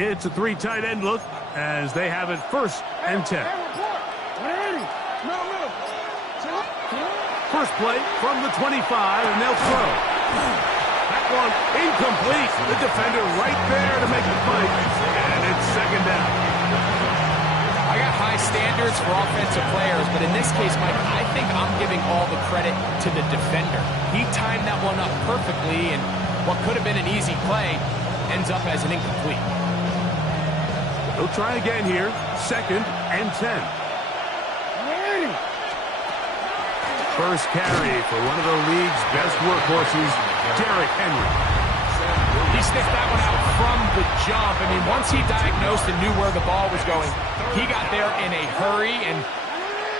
It's a 3 tight end look as they have it 1st and 10. First play from the 25, and they'll throw. That one incomplete. The defender right there to make the play, and it's 2nd down. I got high standards for offensive players, but in this case, Mike, I think I'm giving all the credit to the defender. He timed that one up perfectly, and what could have been an easy play ends up as an incomplete. They'll try again here. 2nd and 10. First carry for one of the league's best workhorses, Derrick Henry. He sniffed that one out from the jump. I mean, once he diagnosed and knew where the ball was going, he got there in a hurry, and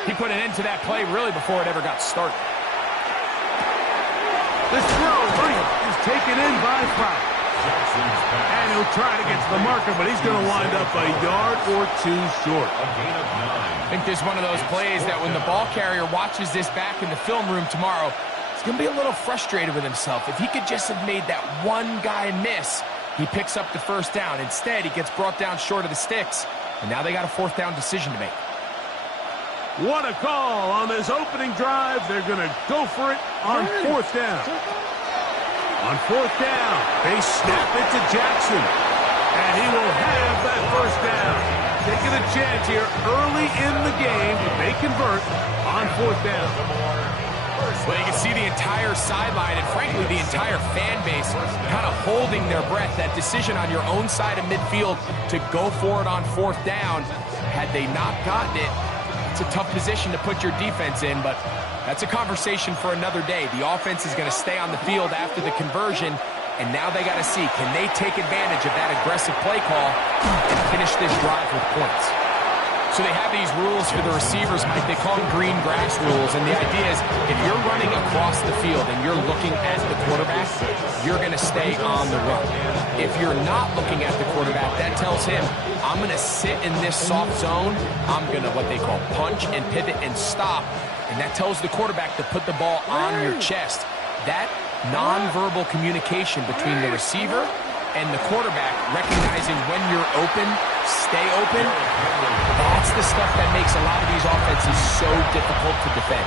he put an end to that play really before it ever got started. This throw is taken in by Fry. And he'll try to get to the marker, but he's going to wind up a yard or 2 short. I think this is one of those plays that when the ball carrier watches this back in the film room tomorrow, he's going to be a little frustrated with himself. If he could just have made that one guy miss, he picks up the 1st down. Instead, he gets brought down short of the sticks, and now they got a 4th down decision to make. What a call on this opening drive. They're going to go for it on 4th down. On 4th down, they snap it to Jackson, and he will have that 1st down. Taking a chance here early in the game if they convert on 4th down. Well, you can see the entire sideline and, frankly, the entire fan base kind of holding their breath. That decision on your own side of midfield to go for it on 4th down, had they not gotten it, it's a tough position to put your defense in, but that's a conversation for another day. The offense is going to stay on the field after the conversion, and now they got to see, can they take advantage of that aggressive play call and finish this drive with points? So they have these rules for the receivers, Mike. They call them green grass rules, and the idea is if you're running across the field and you're looking at the quarterback, you're going to stay on the run. If you're not looking at the quarterback, that tells him, I'm going to sit in this soft zone. I'm going to what they call punch and pivot and stop. And that tells the quarterback to put the ball on your chest. That nonverbal communication between the receiver and the quarterback, recognizing when you're open, stay open, that's the stuff that makes a lot of these offenses so difficult to defend.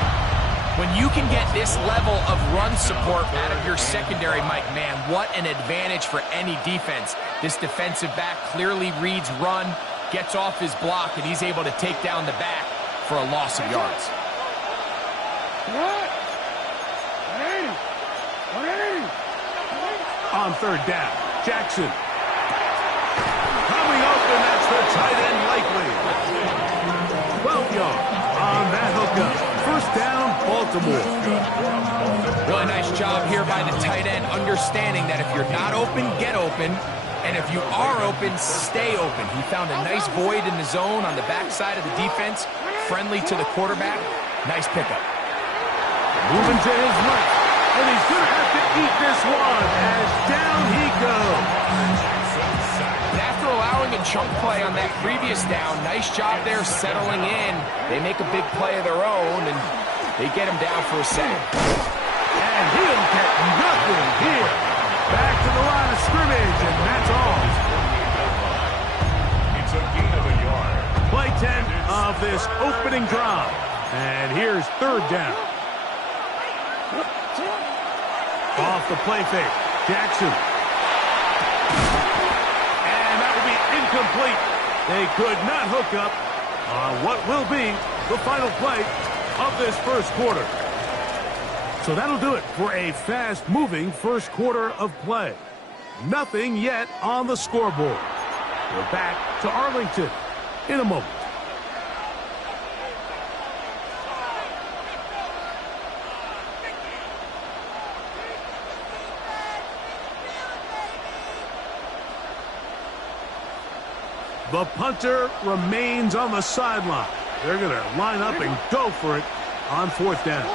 When you can get this level of run support out of your secondary, Mike, man, what an advantage for any defense. This defensive back clearly reads run, gets off his block, and he's able to take down the back for a loss of yards. On 3rd down, Jackson. Coming open, that's the tight end likely. 12 yards on that hookup. 1st down, Baltimore. Really nice job here by the tight end, understanding that if you're not open, get open. And if you are open, stay open. He found a nice void in the zone on the backside of the defense, friendly to the quarterback. Nice pickup. Moving to his right, and he's going to have to eat this one as down he goes. And after allowing a chunk play on that previous down, nice job there settling in. They make a big play of their own, and they get him down for a sack. And he'll get nothing here. Back to the line of scrimmage, and that's all. It's a gain of a yard. Play 10 of this opening drive. And here's 3rd down. Off the play fake, Jackson. And that will be incomplete. They could not hook up on what will be the final play of this 1st quarter. So that'll do it for a fast-moving 1st quarter of play. Nothing yet on the scoreboard. We're back to Arlington in a moment. The punter remains on the sideline. They're going to line up and go for it on 4th down.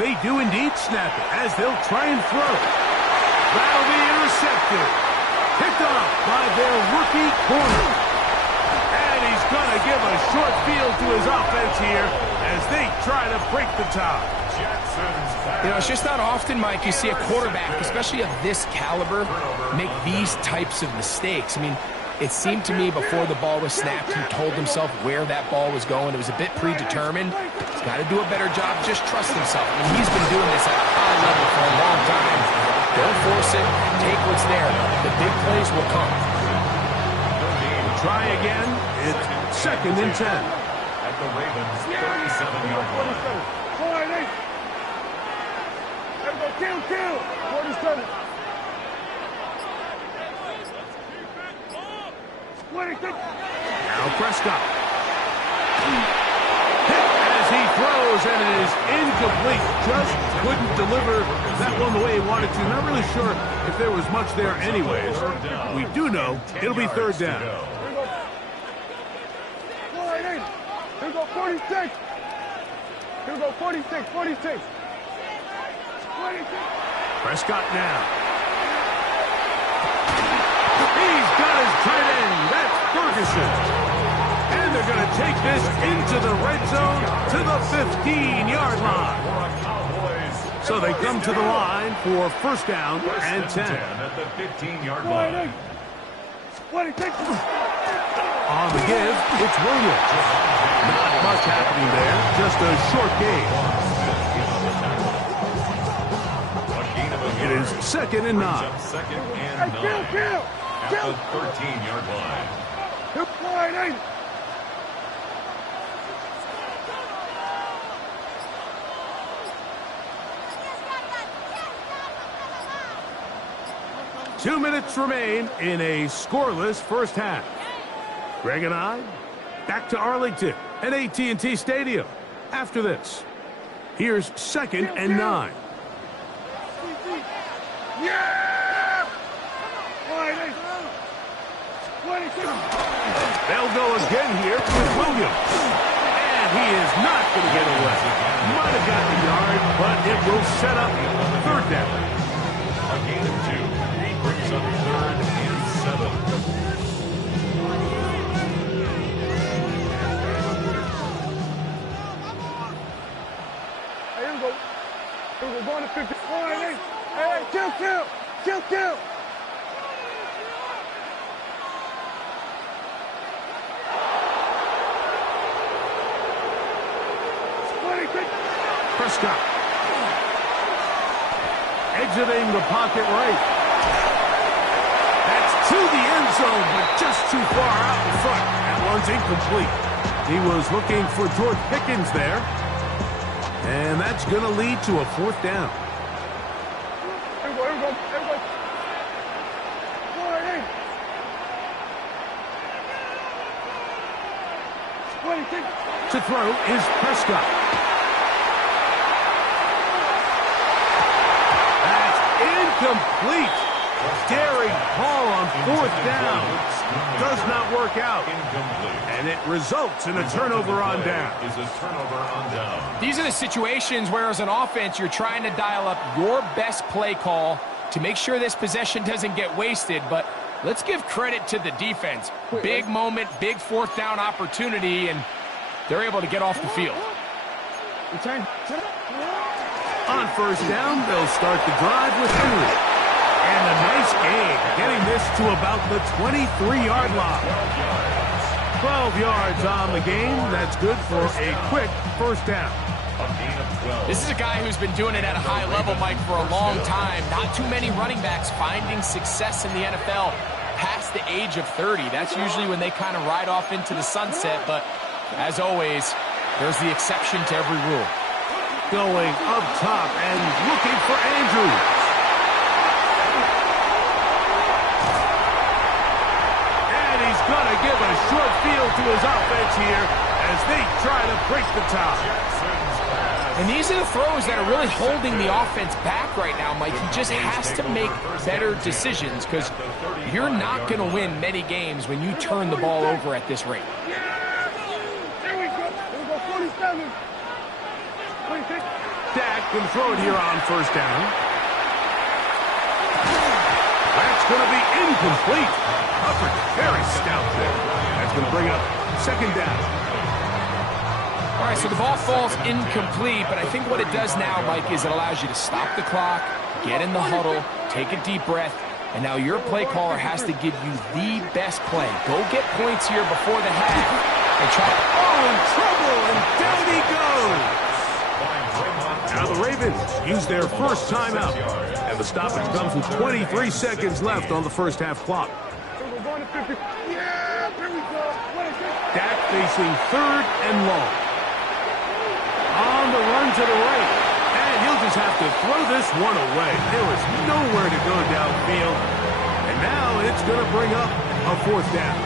They do indeed snap it as they'll try and throw it. That'll be intercepted. Picked off by their rookie corner. And he's going to give a short field to his offense here as they try to break the tie. You know, it's just not often, Mike, you see a quarterback, especially of this caliber, make these types of mistakes. I mean, it seemed to me before the ball was snapped, he told himself where that ball was going. It was a bit predetermined. He's got to do a better job. Just trust himself. I mean, he's been doing this at a high level for a long time. Don't force it. Take what's there. The big plays will come. Try again. It's 2nd and 10. At the Ravens' 37-yard line. Kill. 47. 26. Now Prescott. Hit as he throws, and it is incomplete. Just couldn't deliver that one the way he wanted to. Not really sure if there was much there anyways. We do know it'll be 3rd down. Here we go 46. Here we go 46. 46. Prescott now. He's got his tight end. That's Ferguson. And they're going to take this into the red zone to the 15-yard line. So they come to the line for 1st down and 10. At the 15-yard line. On the give, it's Williams. Not much happening there. Just a short game. It is 2nd and 9. 2nd and 9. Kill. At the 13-yard line. Line 8. Two minutes remain in a scoreless first half. Greg and I back to Arlington at AT&T Stadium. After this, here's 2nd and 9. Yeah! They'll go again here with Williams. And he is not going to get away. Might have gotten a yard, but it will set up 3rd down. A gain of 2. Brings up 3rd and 7. Here we go. Going to 50. Hey, kill. 26. Prescott. Exiting the pocket right. That's to the end zone, but just too far out in front. That one's incomplete. He was looking for George Pickens there. And that's going to lead to a 4th down. Here we go. To throw is Prescott. That's incomplete. Daring Hall on 4th down. Does not work out. And it results in a turnover on down. These are the situations where as an offense you're trying to dial up your best play call to make sure this possession doesn't get wasted, but let's give credit to the defense. Big moment, big 4th down opportunity, and they're able to get off the field. On 1st down, they'll start the drive with Henry. And a nice gain, getting this to about the 23-yard line. 12 yards on the game. That's good for a quick 1st down. This is a guy who's been doing it at a high level, Mike, for a long time. Not too many running backs finding success in the NFL past the age of 30. That's usually when they kind of ride off into the sunset, but as always, there's the exception to every rule. Going up top and looking for Andrews. Going to give a short field to his offense here as they try to break the tie. And these are the throws that are really holding the offense back right now, Mike. He just has to make better decisions because you're not going to win many games when you turn the ball over at this rate. Here we go. 47. 26. Dak can throw it here on 1st down. That's going to be incomplete. Hubbard, very stout there. That's going to bring up 2nd down. All right, so the ball falls incomplete, but I think what it does now, Mike, is it allows you to stop the clock, get in the huddle, take a deep breath, and now your play caller has to give you the best play. Go get points here before the half and try. Oh, in trouble, and down he goes. Now the Ravens use their first timeout, and the stoppage comes with 23 seconds left on the first half clock. Dak facing third and long. On the run to the right. And he'll just have to throw this one away. There was nowhere to go downfield. And now it's going to bring up a fourth down.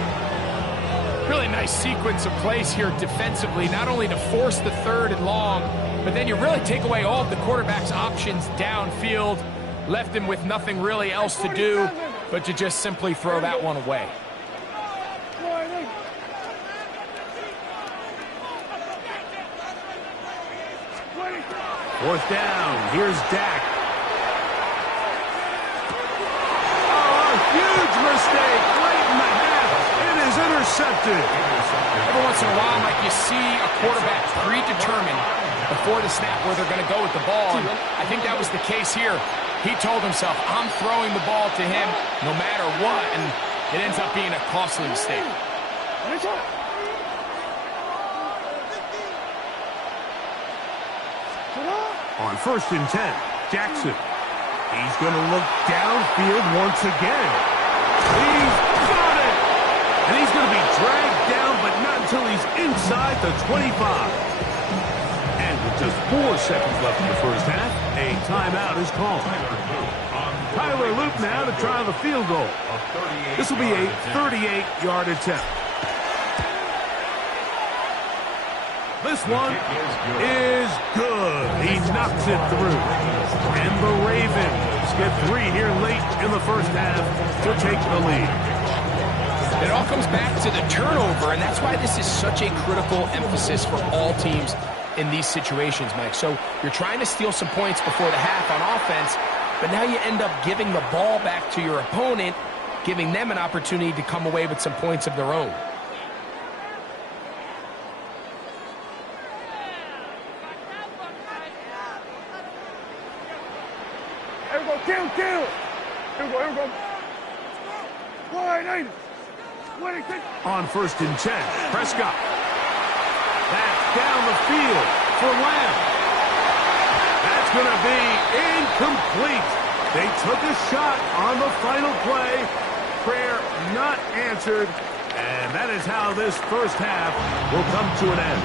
Really nice sequence of plays here defensively, not only to force the third and long, but then you really take away all of the quarterback's options downfield, left him with nothing really else to do but to just simply throw that one away. Fourth down. Here's Dak. Oh, a huge mistake late in the half. It is intercepted. Every once in a while, Mike, you see a quarterback predetermined before the snap where they're going to go with the ball. And I think that was the case here. He told himself, I'm throwing the ball to him no matter what, and it ends up being a costly mistake. On first and 10, Jackson. He's going to look downfield once again. He's got it! And he's going to be dragged down, but not until he's inside the 25. And with just 4 seconds left in the first half, a timeout is called. Tyler Luke now to try the field goal. This will be a 38-yard attempt. This one is good. He knocks it through. And the Ravens get 3 here late in the first half to take the lead. It all comes back to the turnover, and that's why this is such a critical emphasis for all teams in these situations, Mike. So you're trying to steal some points before the half on offense, but now you end up giving the ball back to your opponent, giving them an opportunity to come away with some points of their own. Here we go. On first and 10, Prescott. That's down the field for Lamb. That's going to be incomplete. They took a shot on the final play. Prayer not answered. And that is how this first half will come to an end.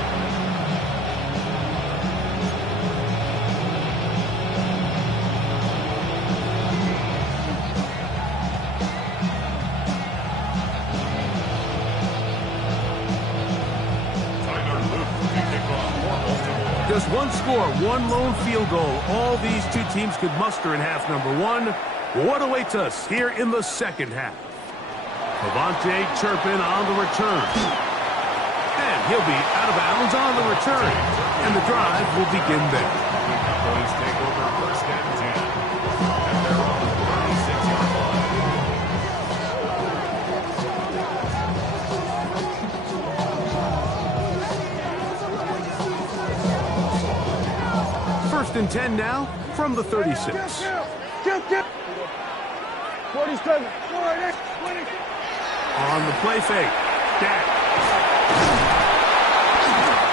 Just one score, one lone field goal. All these two teams could muster in half number 1. What awaits us here in the second half? Levante Turpin on the return. And he'll be out of bounds on the return. And the drive will begin there. Cowboys take over first and 10. And they're on the 36-yard line. First and 10 now from the 36. 47. On the play fake. Dak.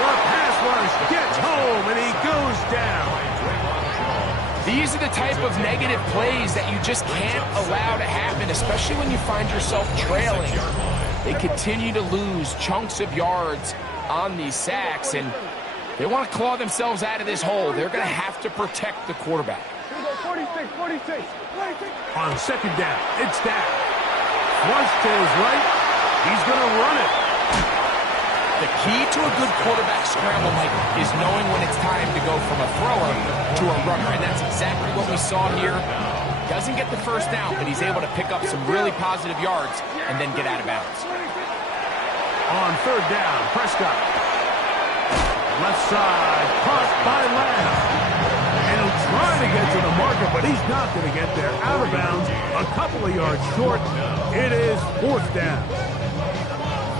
The pass rush gets home, and he goes down. These are the type of negative plays that you just can't allow to happen, especially when you find yourself trailing. They continue to lose chunks of yards on these sacks, and they want to claw themselves out of this hole. They're going to have to protect the quarterback. 46. On second down, it's Dak. Flush to his right. He's going to run it. The key to a good quarterback scramble, Mike, is knowing when it's time to go from a thrower to a runner, and that's exactly what we saw here. Doesn't get the first down, but he's able to pick up some really positive yards and then get out of bounds. On third down, Prescott. Left side, caught by Lamb. And he'll try to get to the marker, but he's not going to get there. Out of bounds, a couple of yards short. It is fourth down.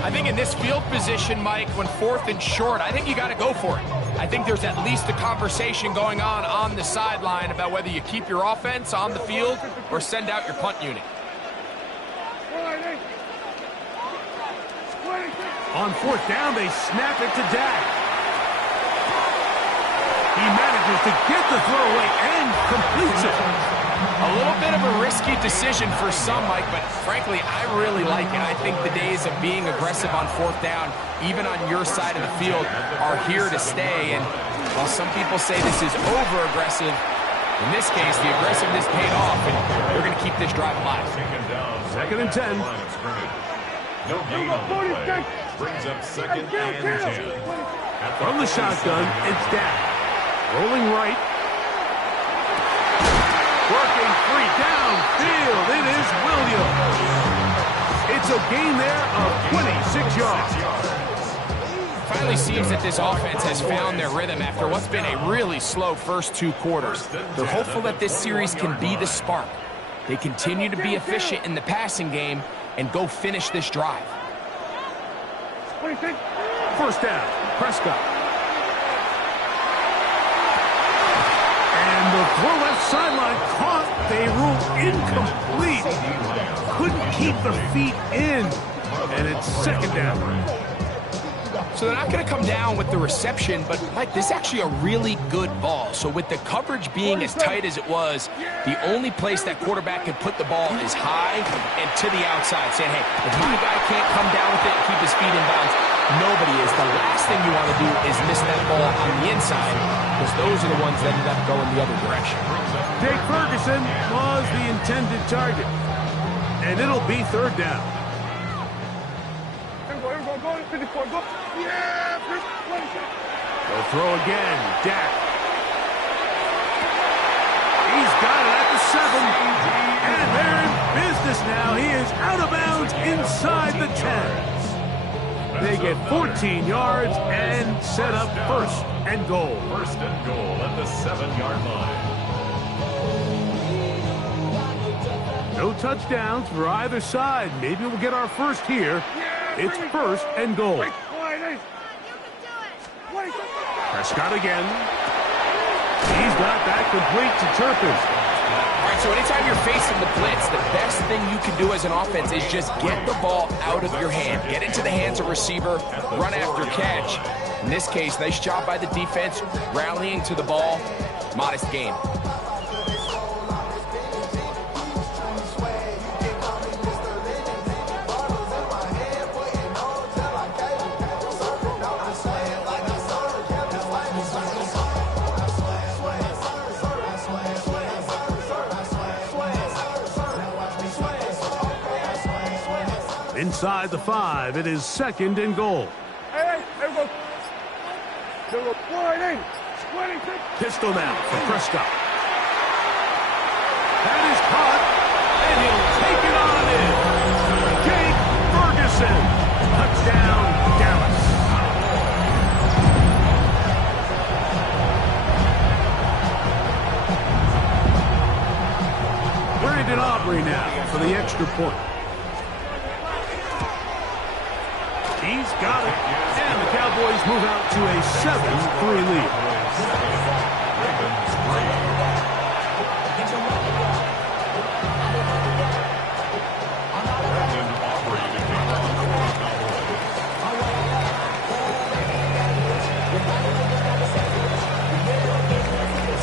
I I think in this field position, Mike, when 4th and short, I think you got to go for it. I think there's at least a conversation going on the sideline about whether you keep your offense on the field or send out your punt unit. On 4th down, they snap it to Dak. He manages to get the throw away and completes it. A little bit of a risky decision for some, Mike, but frankly, I really like it. I think the days of being aggressive on 4th down, even on your side of the field, are here to stay. And while some people say this is over-aggressive, in this case, the aggressiveness paid off, and they're going to keep this drive alive. 2nd and 10. No gain on the play. Brings up 2nd and 10. From the shotgun, it's Dak. Rolling right. Working free downfield. It is Williams. It's a gain there of 26 yards. Finally seems that this offense has found their rhythm after what's been a really slow first 2 quarters. They're hopeful that this series can be the spark. They continue to be efficient in the passing game and go finish this drive. 1st down, Prescott. And the throw left sideline caught. They rule incomplete. Couldn't keep the feet in. And it's 2nd down. So they're not going to come down with the reception, but, Mike, this is actually a really good ball. So with the coverage being as tight as it was, the only place that quarterback can put the ball is high and to the outside, saying, hey, if my guy can't come down with it and keep his feet in bounds, nobody is. The last thing you want to do is miss that ball on the inside, because those are the ones that ended up going the other direction. Jake Ferguson was the intended target. And it'll be 3rd down. They'll throw again. Dak. He's got it at the 7. And they're in business now. He is out of bounds inside the 10. They get 14 yards and set up 1st and goal. 1st and goal at the 7-yard line. No touchdowns for either side. Maybe we'll get our first here. It's 1st and goal. Prescott again. He's got that complete to Turpin. All right, so anytime you're facing the blitz, the best thing you can do as an offense is just get the ball out of your hand. Get into the hands of receiver, run after catch. In this case, nice job by the defense, rallying to the ball. Modest gain. Inside the 5, it is 2nd and goal. Pistol now for Prescott. That is caught, and he'll take it on in. Jake Ferguson. Touchdown, Dallas. Brandon Aubrey now for the extra point. He's got it, and the Cowboys move out to a 7-3 lead.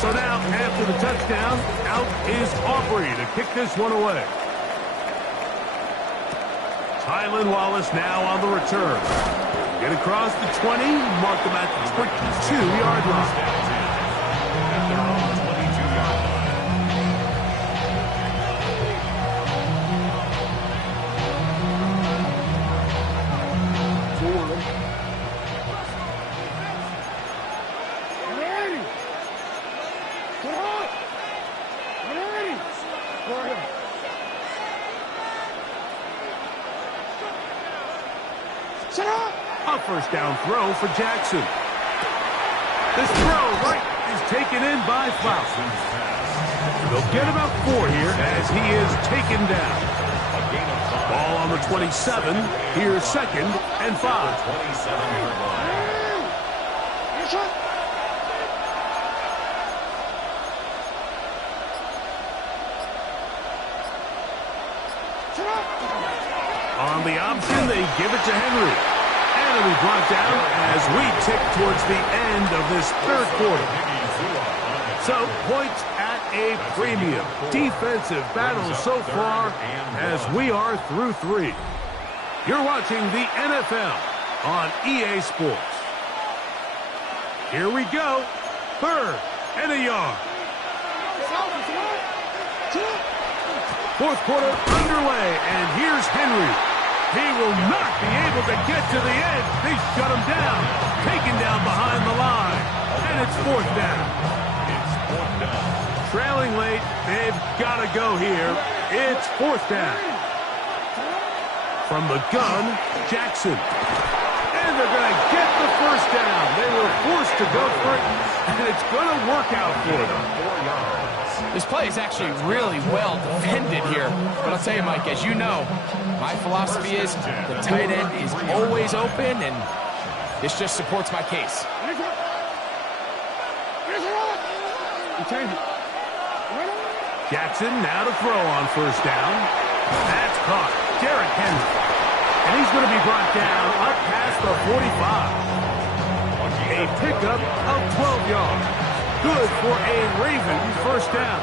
So now, after the touchdown, out is Aubrey to kick this one away. Tylan Wallace now on the return. Get across the 20, mark them at the 22-yard line. At their own 22-yard A first down throw for Jackson. This throw right is taken in by Flowers. They'll get about 4 here as he is taken down. A Ball on the 27. Here's 2nd and 5. 27-yard line. On the option, they give it to Henry. And it'll be brought down as we tick towards the end of this 3rd quarter. So, points at a premium. Defensive battle so far as we are through 3. You're watching the NFL on EA Sports. Here we go. 3rd and a yard. 4th quarter underway, and here's Henry. He will not be able to get to the edge. They shut him down. Taken down behind the line. And it's 4th down. Trailing late. They've got to go here. It's 4th down. From the gun, Jackson. And they're going to get the 1st down. They were forced to go for it, and it's going to work out for them. This play is actually really well defended here. But I'll tell you, Mike, as you know, my philosophy is the tight end is always open, and this just supports my case. Jackson now to throw on 1st down. That's caught. Derrick Henry. And he's going to be brought down up past the 45. A pickup of 12 yards. Good for a Ravens 1st down.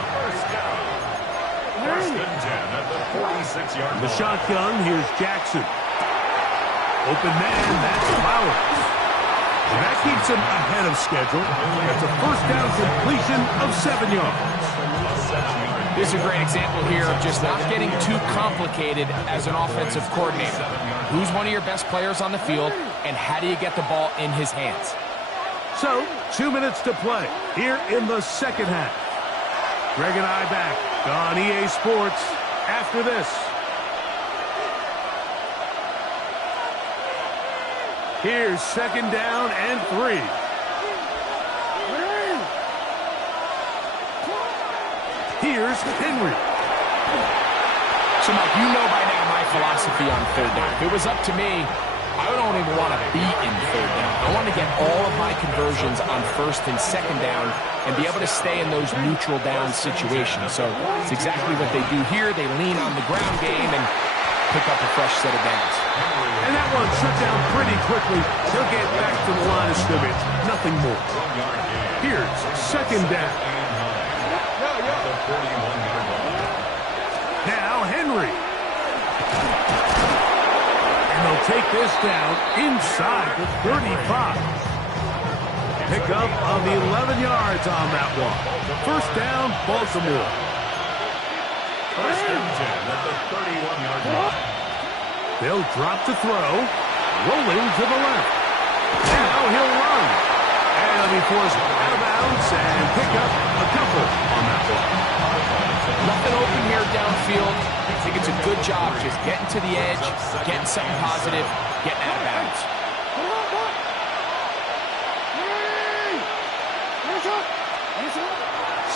1st and 10 at the 46-yard line. The shotgun, here's Jackson. Open man, that's Flowers. And that keeps him ahead of schedule. That's a 1st down completion of 7 yards. This is a great example here of just not getting too complicated as an offensive coordinator. Who's one of your best players on the field, and how do you get the ball in his hands? So, 2 minutes to play here in the 2nd half. Greg and I back on EA Sports after this. Here's 2nd down and 3. Here's Henry. So, Mike, you know by now my philosophy on 3rd down. If it was up to me, I don't even want to be in 3rd down. I want to get all of my conversions on 1st and 2nd down and be able to stay in those neutral down situations. So it's exactly what they do here. They lean on the ground game and pick up a fresh set of downs. And that one shut down pretty quickly. He'll get back to the line of scrimmage. Nothing more. Here's 2nd down. Now Henry. They'll take this down inside the 35. Pickup of 11 yards on that one. 1st down, Baltimore. 1st and 10 at the 31-yard line. They'll drop to throw. Rolling to the left. Now he'll run. And he'll be forced out of bounds and pick up a couple on that one. Nothing open here downfield. I think it's a good job just getting to the edge, getting something positive, getting out of bounds.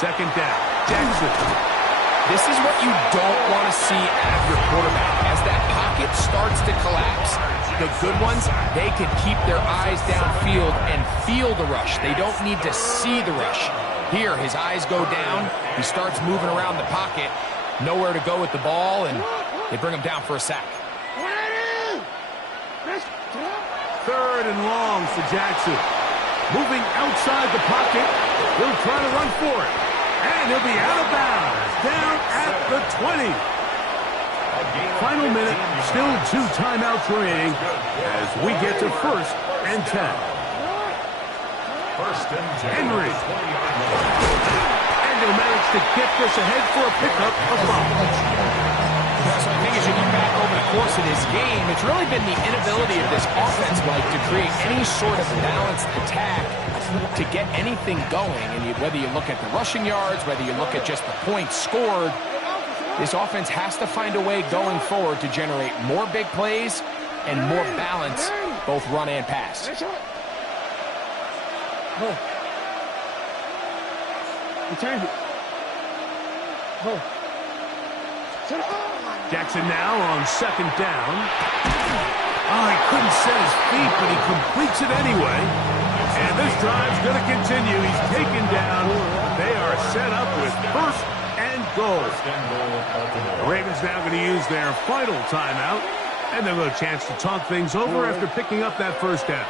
2nd down. Jackson. This is what you don't want to see out of your quarterback. As that pocket starts to collapse, the good ones, they can keep their eyes downfield and feel the rush. They don't need to see the rush. Here, his eyes go down. He starts moving around the pocket. Nowhere to go with the ball, and they bring him down for a sack. 3rd and long for Jackson. Moving outside the pocket. He'll try to run for it. And he'll be out of bounds. Down at the 20. Final minute. Still 2 timeouts remaining as we get to 1st and 10. 1st and 10. Henry. And he'll manage to get this ahead for a pickup of 5. So I think as you look back over the course of this game, it's really been the inability of this offense, Mike, to create any sort of balanced attack to get anything going. And whether you look at the rushing yards, whether you look at just the points scored, this offense has to find a way going forward to generate more big plays and more balance, both run and pass. Change it. Go. Jackson now on second down. Oh, he couldn't set his feet, but he completes it anyway. And this drive's going to continue. He's taken down. They are set up with first and goal. The Ravens now going to use their final timeout, and they'll get a chance to talk things over after picking up that first down.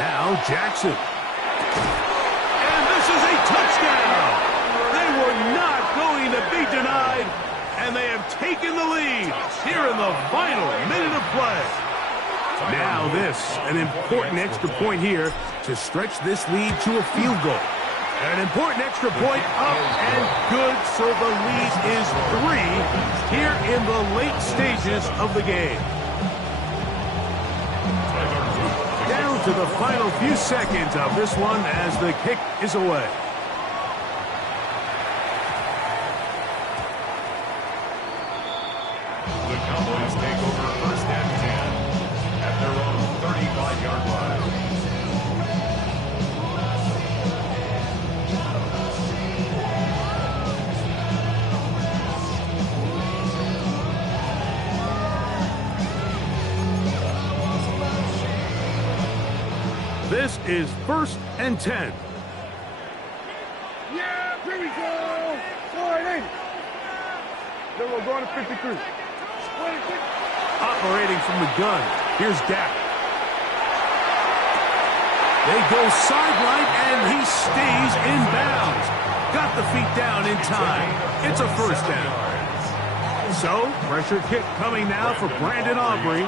Now Jackson. And this is a touchdown. They were not going to be denied, and they have taken the lead here in the final minute of play. Now this, an important extra point here to stretch this lead to a field goal. An important extra point up and good, so the lead is 3 here in the late stages of the game. Down to the final few seconds of this one as the kick is away. The Cowboys take over first and 10 at their own 35-yard line. This is first and 10. Yeah, here we go. Slide in. Then we're going to 53. Operating from the gun. Here's Dak. They go sideline, and he stays in bounds. Got the feet down in time. It's a first down. So, pressure kick coming now for Brandon Aubrey.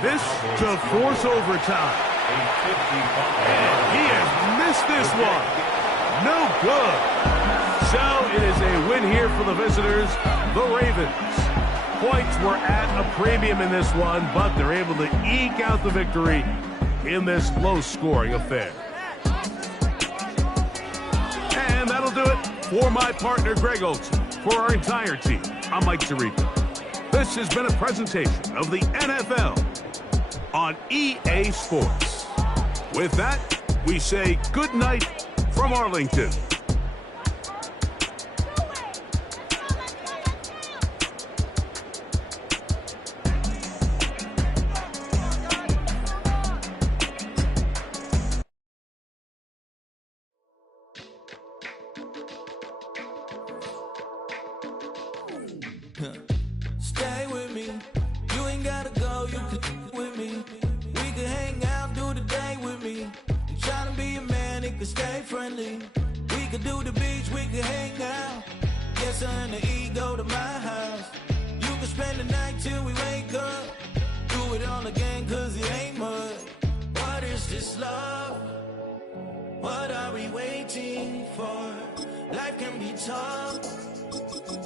This to force overtime. And he has missed this one. No good. So, it is a win here for the visitors, the Ravens. Points were at a premium in this one, but they're able to eke out the victory in this low-scoring affair. And that'll do it for my partner, Greg Olson. For our entire team, I'm Mike Tirico. This has been a presentation of the NFL on EA Sports. With that, we say good night from Arlington. Stay with me. You ain't gotta go, you can with me. We can hang out, do the day with me. I'm trying to be a man, it can stay friendly. We could do the beach, we can hang out. Yes, I and the E go to my house. You can spend the night till we wake up. Do it all again, cause it ain't mud. What is this love? What are we waiting for? Life can be tough,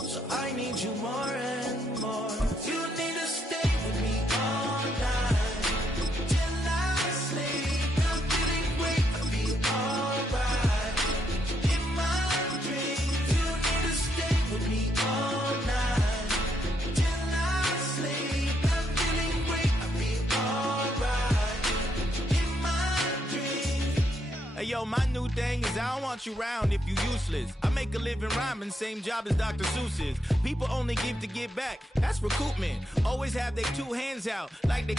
so I need you more and more. You need to stay with me all night till I sleep. I'm feeling great, I'll be alright. In my dreams, you need to stay with me all night till I sleep. I'm feeling great, I'll be alright. In my dreams. Hey yo, my new thing is I don't want you around if you useless. I make a living rhyming, same job as Dr. Seuss's. People only give to give back, that's recoupment. Always have their two hands out, like they.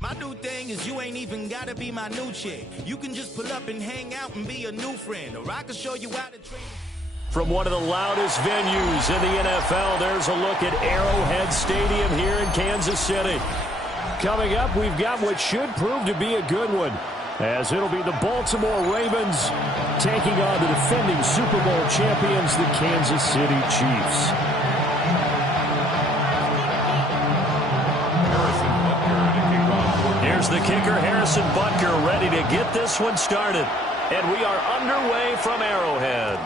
My new thing is you ain't even gotta be my new chick. You can just pull up and hang out and be a new friend, or I can show you how to train. From one of the loudest venues in the NFL, there's a look at Arrowhead Stadium here in Kansas City. Coming up, we've got what should prove to be a good one, as it'll be the Baltimore Ravens taking on the defending Super Bowl champions, the Kansas City Chiefs. Here's the kicker, Harrison Butker, ready to get this one started. And we are underway from Arrowhead.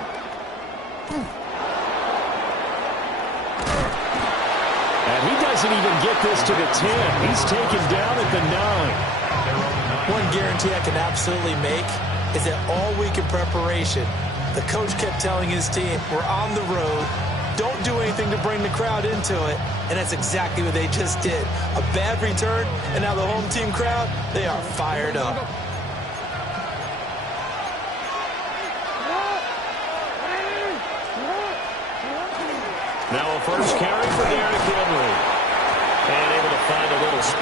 And he doesn't even get this to the 10. He's taken down at the 9. One guarantee I can absolutely make is that all week in preparation, the coach kept telling his team, we're on the road, don't do anything to bring the crowd into it, and that's exactly what they just did. A bad return, and now the home team crowd, they are fired up.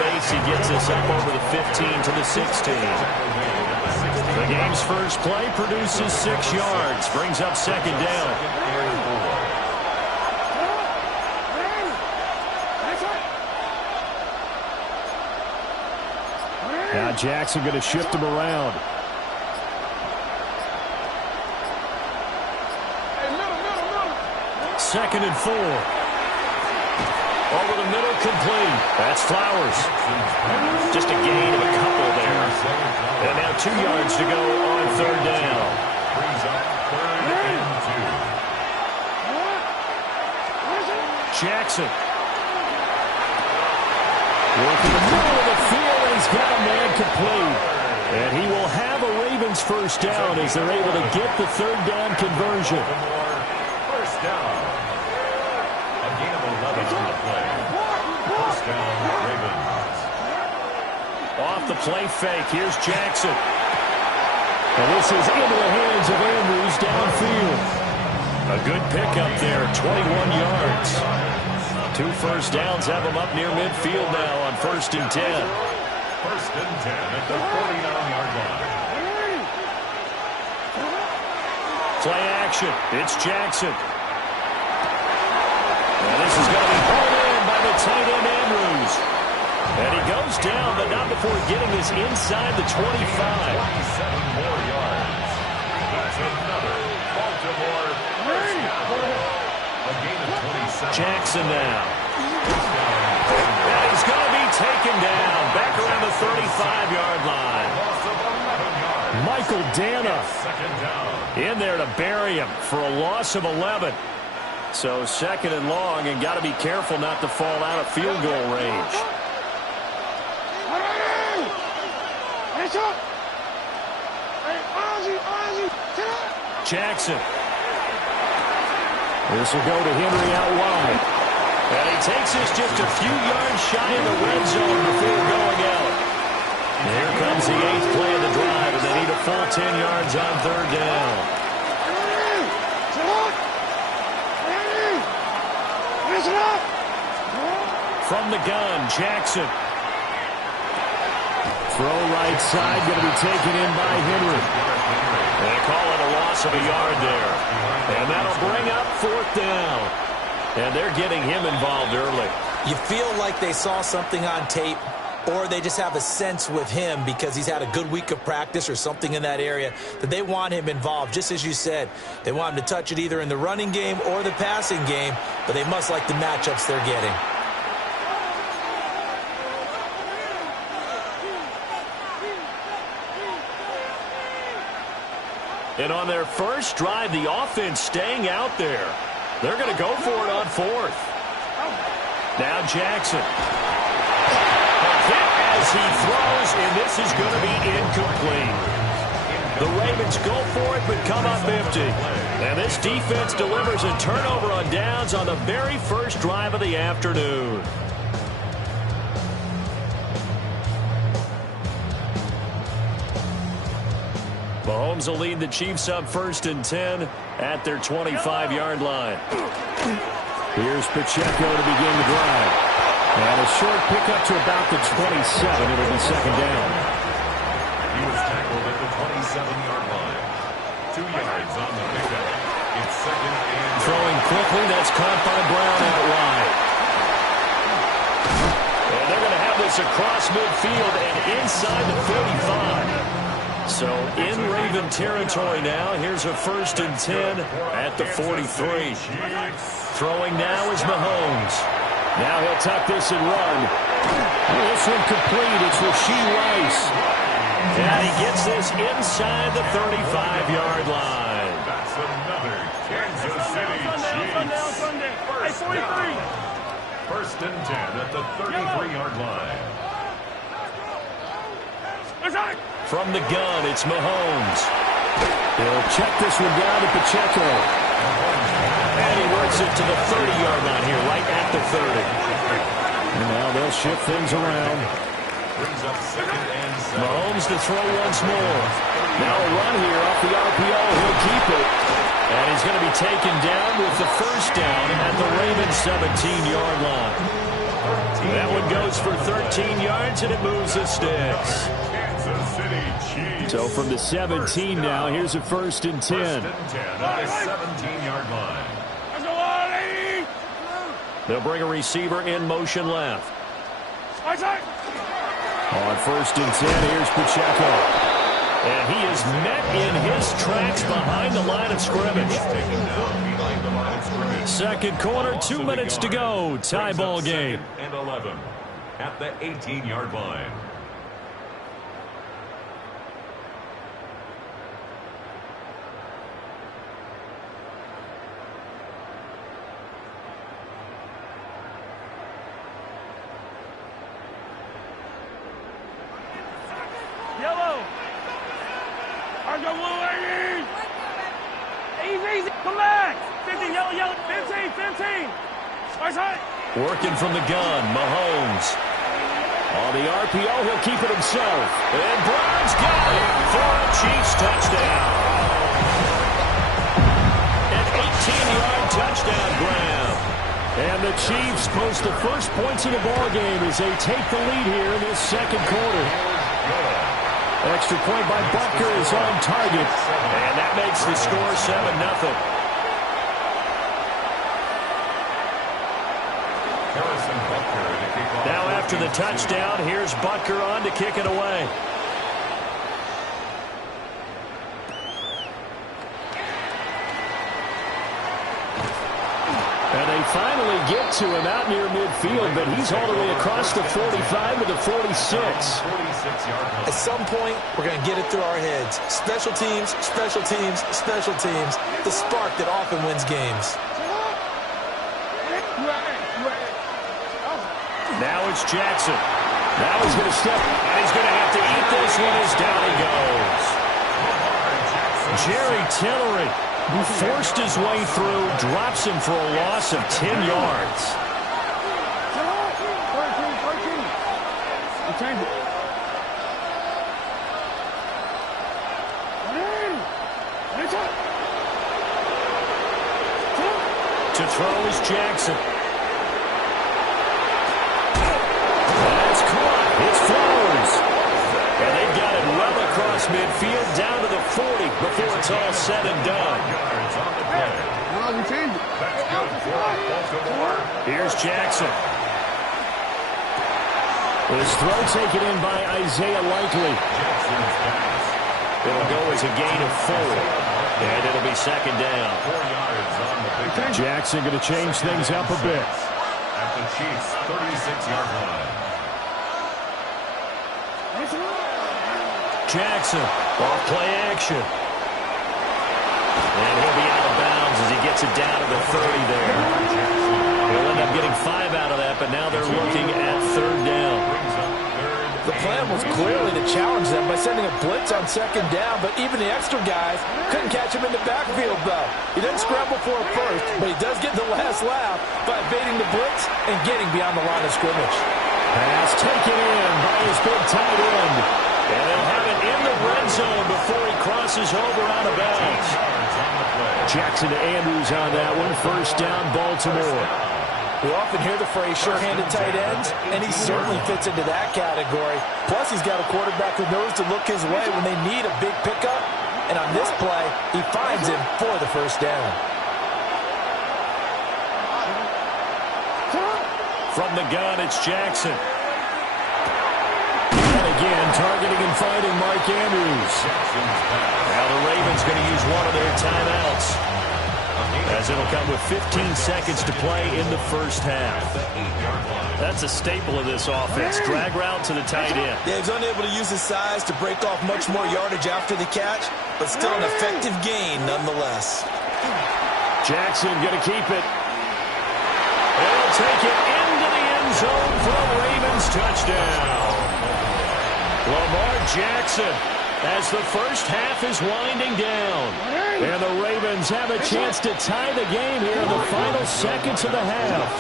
space. He gets us up over the 15 to the 16. The game's first play produces 6 yards. Brings up second down. Now Jackson going to shift him around. Second and 4. Over the middle, complete. That's Flowers. Just a gain of a couple there. And now 2 yards to go on third down. Brings up third and 2. Jackson. Working the middle of the field, and he's got a man complete. And he will have a Ravens first down as they're able to get the third down conversion. First down. A gain of 11 on the play. First down, Ravens. Off the play fake, here's Jackson. And this is into the hands of Andrews downfield. A good pickup there, 21 yards. 2 first downs have him up near midfield now on 1st and 10. 1st and 10 at the 49-yard line. Play action. It's Jackson. And this is going to be hauled in by the tight end Andrews. And he goes down, but not before getting this inside the 25. 27 more yards. That's another Baltimore first down. A gain of 27. Jackson now. And he's going to be taken down back around the 35-yard line. Loss of 11 yards. Michael Dana Second down. in there to bury him for a loss of 11. So second and long, and got to be careful not to fall out of field goal range. Jackson. This will go to Henry out wide. And he takes us just a few yards shy of the red zone before going out. Here comes the 8th play of the drive, and they need a full 10 yards on third down. From the gun, Jackson. Throw right side, going to be taken in by Henry. They call it a loss of a yard there. And that'll bring up 4th down. And they're getting him involved early. You feel like they saw something on tape, or they just have a sense with him because he's had a good week of practice or something in that area that they want him involved. Just as you said, they want him to touch it either in the running game or the passing game, but they must like the matchups they're getting. And on their first drive, the offense staying out there. They're going to go for it on 4th. Now Jackson. A hit as he throws, and this is going to be incomplete. The Ravens go for it, but come up empty. And this defense delivers a turnover on downs on the very first drive of the afternoon. Mahomes will lead the Chiefs up 1st and 10 at their 25-yard line. Here's Pacheco to begin the drive. And a short pickup to about the 27. It'll be second down. He was tackled at the 27-yard line. 2 yards on the pickup. It's second and... Throwing quickly, that's caught by Brown out wide. And they're going to have this across midfield and inside the 35. So in Raven territory now. Here's a 1st and 10 at the 43. Throwing now is Mahomes. Now he'll tuck this and run. This one complete. It's Rashee Rice. And he gets this inside the 35-yard line. That's another Kansas City Chiefs. First down. 1st and 10 at the 33-yard line. From the gun, it's Mahomes. He'll check this one down to Pacheco. And he works it to the 30-yard line here, right at the 30. And now they'll shift things around. Brings up 2nd and 7. Mahomes to throw once more. Now a run here off the RPO. He'll keep it. And he's going to be taken down with the first down at the Ravens 17-yard line. That one goes goes for 13 yards, and it moves the sticks. Kansas City Chiefs. So from the 17 now, here's a 1st and 10. 1st and 10 at the 17-yard line. Let's go, Ollie! They'll bring a receiver in motion left. Right side. On 1st and 10, here's Pacheco. And he is met in his tracks behind the line of scrimmage. Taken down behind the line of scrimmage. Second quarter, 2 minutes to go. Tie ball game. 2nd and 11 at the 18-yard line. Yellow. Argo blue, ladies. Easy. Come back. 15, yellow. 15. Right side. Working from the gun, Mahomes. On the RPO, he'll keep it himself. And Brown's got it for a Chiefs touchdown. An 18-yard touchdown grab. And the Chiefs post the first points of the ballgame as they take the lead here in this second quarter. Extra point by Butker is on target. And that makes the score 7-0. Now after the touchdown, here's Butker on to kick it away. And they finally get to him out near midfield, but he's all the way across the 45 to the 46. At some point, we're going to get it through our heads. Special teams. The spark that often wins games. Now it's Jackson. Now he's going to step, and he's going to have to eat this one as down he goes. Jerry Tillery, who forced his way through, drops him for a loss of 10 yards. 13. To throw is Jackson. That's caught. It's Flowers. And they've got it well across midfield down to the 40 before it's all said and done. Here's Jackson. His throw taken in by Isaiah Likely. It'll go as a gain of 4. And it'll be second down. Jackson going to change things up a bit. At the Chiefs' 36-yard line. Jackson, off play action. And he'll be out of bounds as he gets it down to the 30 there. He'll end up getting 5 out of that, but now they're looking at third down. The plan was clearly to challenge them by sending a blitz on second down, but even the extra guys couldn't catch him in the backfield, though. He didn't scramble for a first, but he does get the last laugh by evading the blitz and getting beyond the line of scrimmage. Pass taken in by his big tight end. And they'll have it in the red zone before he crosses over out of bounds. Jackson to Andrews on that one. First down, Baltimore. We often hear the phrase sure-handed tight ends, and he certainly fits into that category. Plus, he's got a quarterback who knows to look his way when they need a big pickup. And on this play, he finds him for the first down. From the gun, it's Jackson. And again, targeting and fighting Mark Andrews. Now the Ravens going to use one of their timeouts, as it'll come with 15 seconds to play in the first half. That's a staple of this offense. Drag route to the tight end. Yeah, he's unable to use his size to break off much more yardage after the catch, but still an effective gain nonetheless. Jackson going to keep it. He'll take it into the end zone for a Ravens touchdown. Lamar Jackson, as the first half is winding down. And the Ravens have a chance to tie the game here in the final seconds of the half.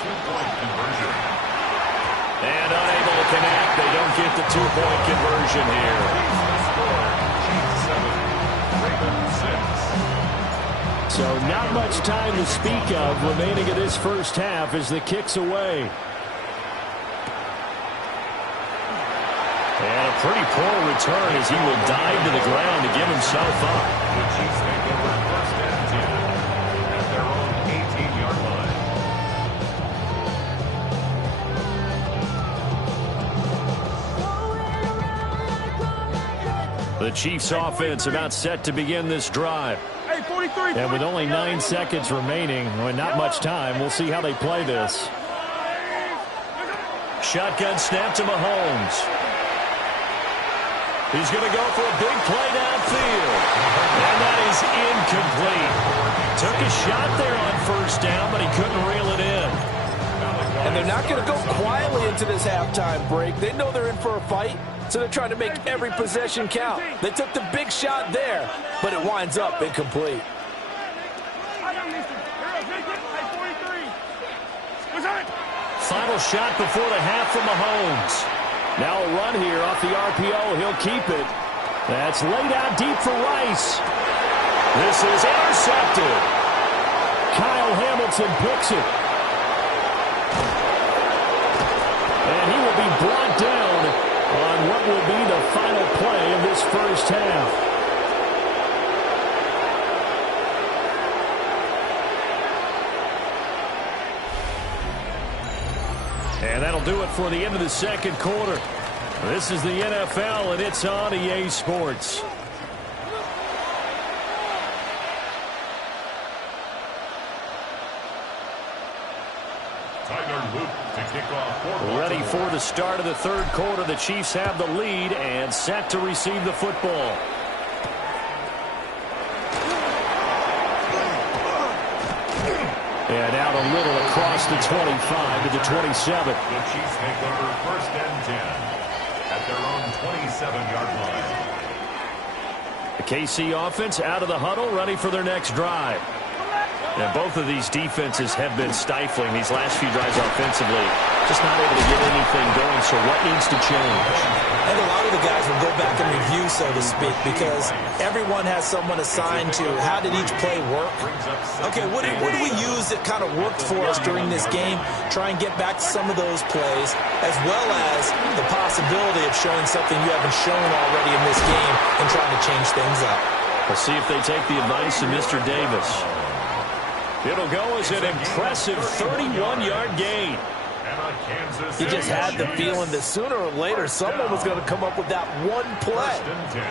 And unable to connect. They don't get the two-point conversion here. So not much time to speak of remaining in this first half as the kick's away. pretty poor return as he will dive to the ground to give himself up. The Chiefs take over first and 10 at their own 18-yard line. The Chiefs offense about set to begin this drive. Hey, 43. And with only 9 seconds remaining, well, not much time, we'll see how they play this. Shotgun snap to Mahomes. He's going to go for a big play downfield. And that is incomplete. Took a shot there on first down, but he couldn't reel it in. And they're not going to go quietly into this halftime break. They know they're in for a fight, so they're trying to make every possession count. They took the big shot there, but it winds up incomplete. Final shot before the half from Mahomes. Now a run here off the RPO. He'll keep it. That's laid out deep for Rice. This is intercepted. Kyle Hamilton picks it. And he will be brought down on what will be the final play of this first half. And that'll do it for the end of the second quarter. This is the NFL, and it's on EA Sports. To kick off. Ready for the start of the third quarter. The Chiefs have the lead and set to receive the football. And out a little across the 25 to the 27. The Chiefs take over first and 10 at their own 27-yard line. The KC offense out of the huddle, ready for their next drive. And both of these defenses have been stifling these last few drives offensively. Just not able to get anything going, so what needs to change? And a lot of the guys will go back and review, so to speak, because everyone has someone assigned to how did each play work. Okay, what did we use that kind of worked for us during this game? Try and get back to some of those plays, as well as the possibility of showing something you haven't shown already in this game and trying to change things up. We'll see if they take the advice of Mr. Davis. It'll go as an impressive 31-yard gain. He just had the feeling that sooner or later someone was going to come up with that one play.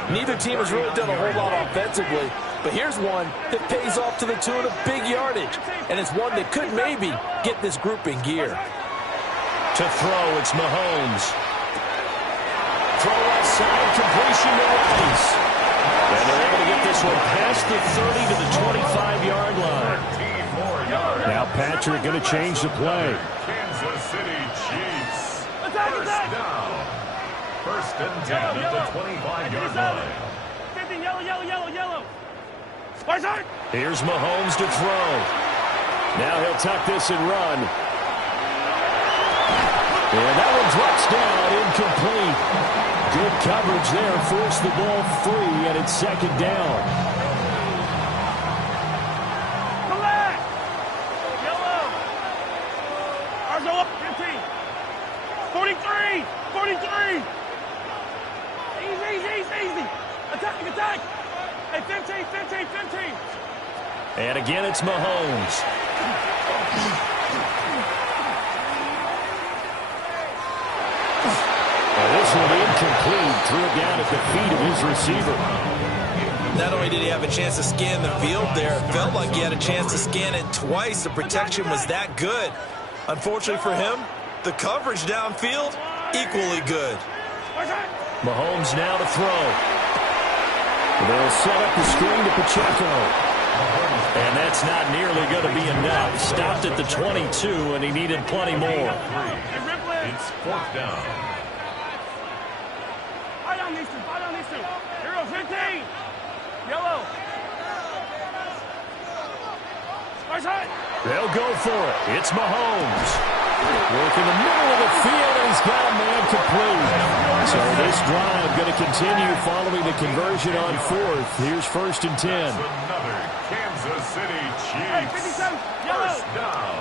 Neither team has really done a whole lot offensively, but here's one that pays off to the tune of big yardage, and it's one that could maybe get this group in gear. To throw, it's Mahomes. Throw left side, completion to Rice. And they're able to get this one past the 30 to the 25-yard line. Now Patrick going to change the play. Kansas City Chiefs. First down. First and 10 at the 25-yard line. 50, yellow. Here's Mahomes to throw. Now he'll tuck this and run. And that one drops down, incomplete. Good coverage there, forced the ball free, and it's second down. Up 15. 43. 43. Easy. Attack. Hey, 15. And again, it's Mahomes. And this one incomplete. Threw it down at the feet of his receiver. Not only did he have a chance to scan the field there, it felt like he had a chance to scan it twice. The protection was that good. Unfortunately for him, the coverage downfield, equally good. Mahomes now to throw. They'll set up the screen to Pacheco. And that's not nearly going to be enough. Stopped at the 22, and he needed plenty more. It's fourth down. I don't need to. Hero 15. Yellow. They'll go for it. It's Mahomes. Work in the middle of the field, and he's got a man complete. So this drive going to continue following the conversion on fourth. Here's first and 10. That's another Kansas City Chiefs. First down.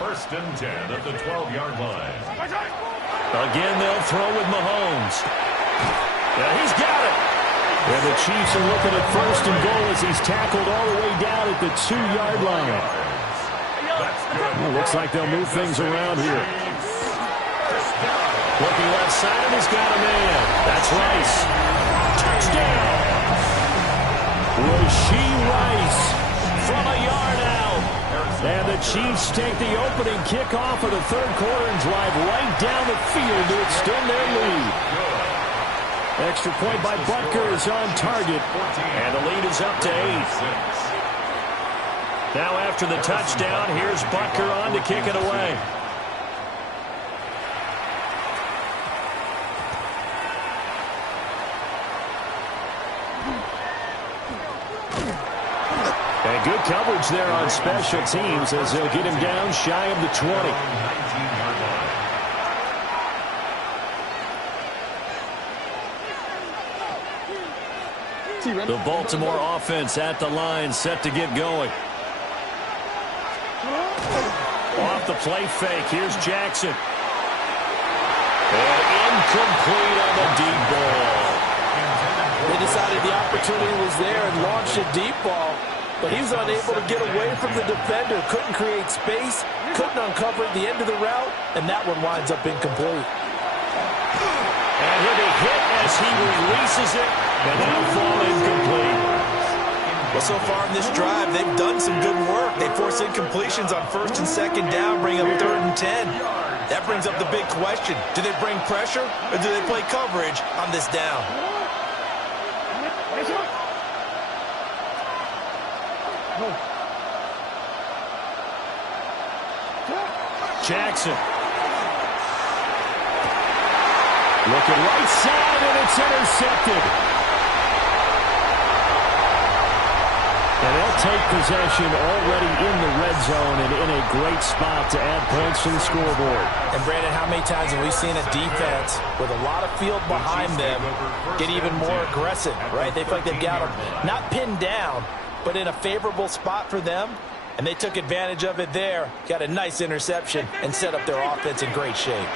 First and 10 at the 12-yard line. Again, they'll throw with Mahomes. Yeah, he's got it. And the Chiefs are looking at first and goal as he's tackled all the way down at the 2-yard line. Well, looks like they'll move things around here. Looking left side, and he's got a man. That's Rice. Touchdown! Rashee Rice from a yard out. And the Chiefs take the opening kickoff of the third quarter and drive right down the field to extend their lead. Extra point by Butker is on target, and the lead is up to 8. Now after the touchdown, here's Butker on to kick it away. And good coverage there on special teams as they'll get him down shy of the 20. The Baltimore offense at the line, set to get going. Off the play fake, here's Jackson. And incomplete on the deep ball. They decided the opportunity was there and launched a deep ball, but he was unable to get away from the defender. Couldn't create space, couldn't uncover the end of the route, and that one winds up incomplete. And he'll be hit as he releases it, and that'll fall incomplete. Well, so far in this drive, they've done some good work. They force incompletions on first and second down, bring up 3rd and 10. That brings up the big question. Do they bring pressure, or do they play coverage on this down? Jackson. Looking right side, and it's intercepted. And they'll take possession already in the red zone and in a great spot to add points to the scoreboard. And, Brandon, how many times have we seen a defense with a lot of field behind them get even more aggressive, right? They feel like they've got them not pinned down, but in a favorable spot for them, and they took advantage of it there, got a nice interception, and set up their offense in great shape.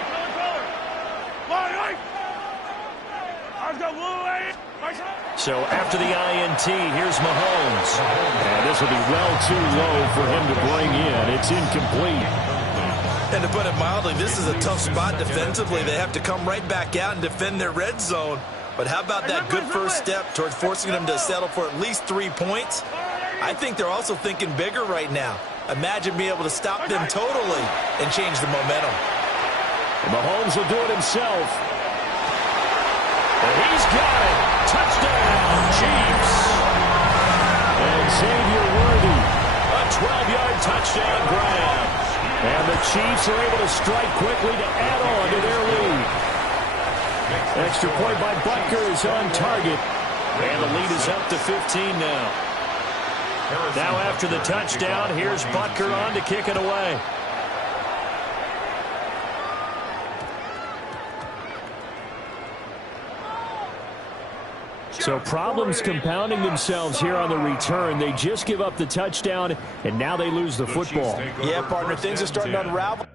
So after the INT, here's Mahomes. And this will be well too low for him to bring in. It's incomplete. And to put it mildly, this is a tough spot defensively. They have to come right back out and defend their red zone. But how about that good first step towards forcing them to settle for at least 3 points? I think they're also thinking bigger right now. Imagine being able to stop them totally and change the momentum. And Mahomes will do it himself. And he's got it. Touchdown, Chiefs. And Xavier Worthy, a 12-yard touchdown grab. And the Chiefs are able to strike quickly to add on to their lead. Extra point by Butker is on target. And the lead is up to 15 now. Now after the touchdown, here's Butker on to kick it away. So problems compounding themselves here on the return. They just give up the touchdown, and now they lose the football. Yeah, partner, things are starting to unravel.